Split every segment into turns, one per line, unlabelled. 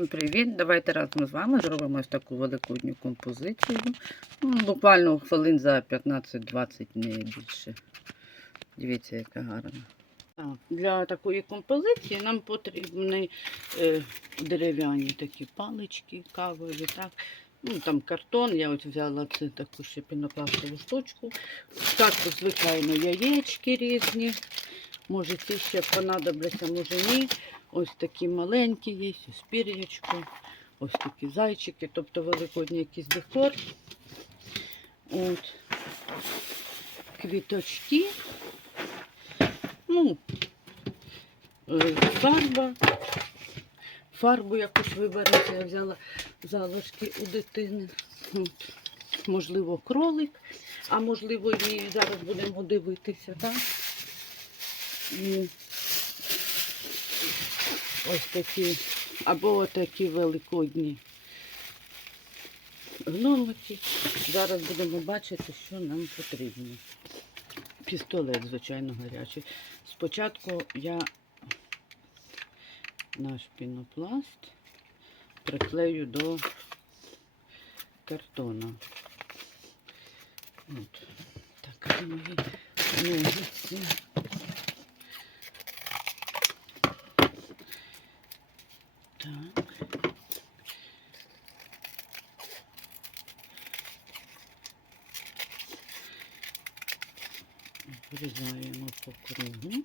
Всім привіт! Давайте разом з вами зробимо ось таку великодню композицію. Ну, Буквально хвилин за 15-20, не більше. Дивіться, яка гарна. Для такої композиції нам потрібні е, дерев'яні такі палички кавові. Так? Ну, там картон, я от взяла це таку ще пінопластову штучку. Так, звичайно, яєчки різні. Може, ці ще понадобляться, може ні. Ось такі маленькі є, ось пір'ячко, ось такі зайчики, тобто великодній якийсь декор. От. Квіточки. Ну, е, фарба. Фарбу якусь виберете, я взяла залишки у дитини. От. Можливо, кролик, а можливо, і зараз будемо дивитися, так? Ось такі, або такі великодні гномики. Зараз будемо бачити, що нам потрібно. Пістолет, звичайно, гарячий. Спочатку я наш пінопласт приклею до картона. От. Так, мої ножиці. Так. Вирізаємо по кругу.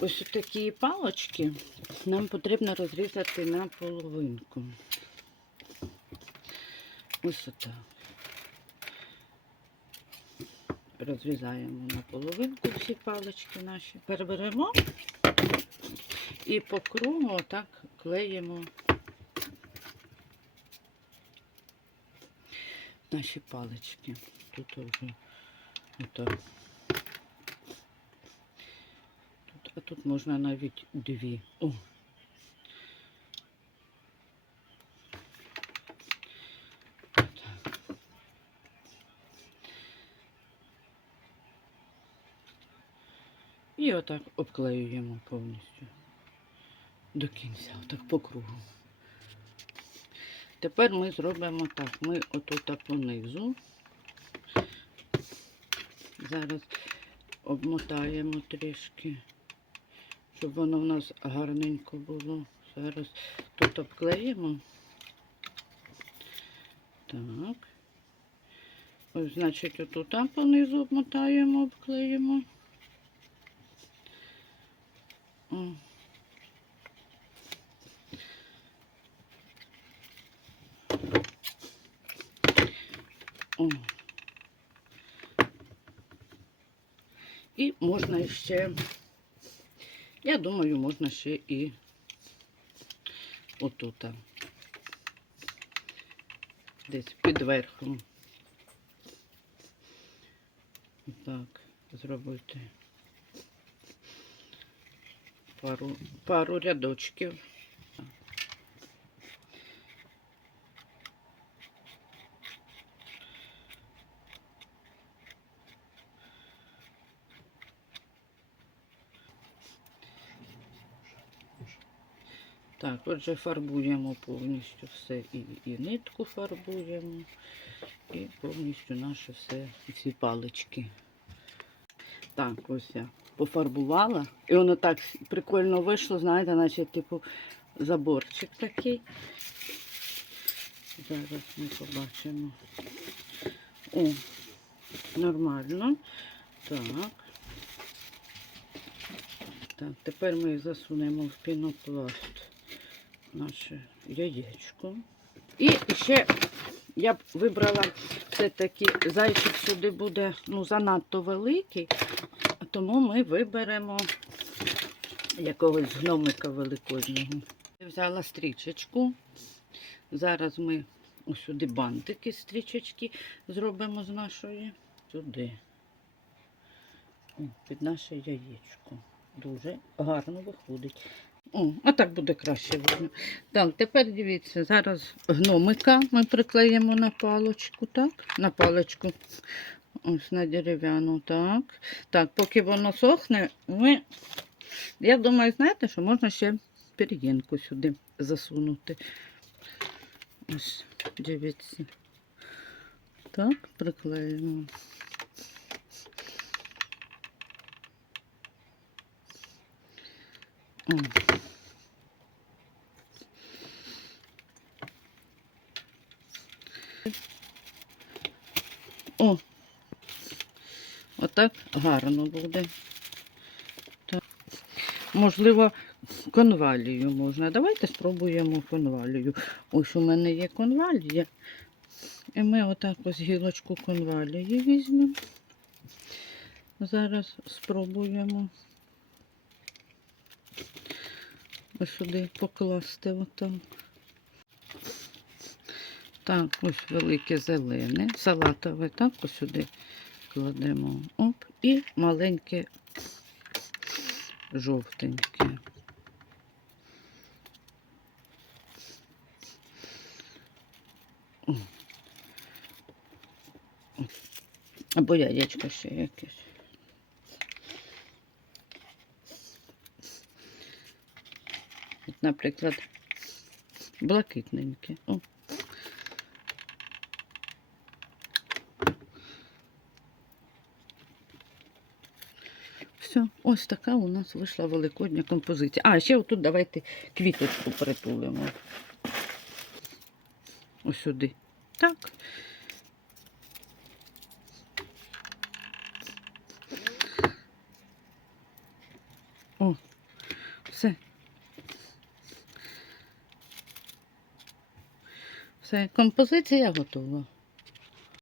Ось такі палочки нам потрібно розрізати на половинку. Ось отак. Розрізаємо на половинку всі палочки наші. Переберемо і по кругу отак клеїмо наші палички. Тут вже отак. Тут, а тут можна навіть дві. О. І отак обклеюємо повністю до кінця, отак по кругу. Тепер ми зробимо так. Ми отут понизу. Зараз обмотаємо трішки, щоб воно в нас гарненько було. Зараз тут обклеїмо. Так. Ось, значить, отут там понизу обмотаємо, обклеїмо. О. І можна ще, я думаю, можна ще і отут. Десь під верхом. Так, зробити пару, пару рядочків. Так, отже, фарбуємо повністю все і, і нитку фарбуємо, і повністю наше все, всі палички. Так, ось я пофарбувала. І воно так прикольно вийшло, знаєте, наче типу заборчик такий. Зараз ми побачимо. О, нормально. Так. Так, тепер ми засунемо в пінопласт наше яєчко. І ще я б вибрала все-таки зайчик сюди буде ну, занадто великий, тому ми виберемо якогось гномика великоднього. Я взяла стрічечку. Зараз ми ось сюди бантики стрічечки зробимо з нашої сюди. Під наше яєчко. Дуже гарно виходить. О, а так буде краще видно. Так, тепер дивіться, зараз гномика ми приклеїмо на паличку, так? На паличку. Ось на дерев'яну, так. Так, поки воно сохне, ми, я думаю, знаєте, що можна ще пір'їнку сюди засунути. Ось, дивіться. Так, приклеїмо. О. Отак гарно буде. Можливо, конвалію можна. Давайте спробуємо конвалію. Ось у мене є конвалія. І ми отак ось гілочку конвалії візьмемо. Зараз спробуємо ось сюди покласти отак. Так, ось велике зелене, салатове, так, ось сюди кладемо. Оп, і маленьке жовтеньке. Або яєчко ще якесь. Наприклад, блакитненьке. О. Все, ось така у нас вийшла великодня композиція. А, ще отут давайте квіточку притулимо. Ось сюди. Так. О, все. Все, композиція готова.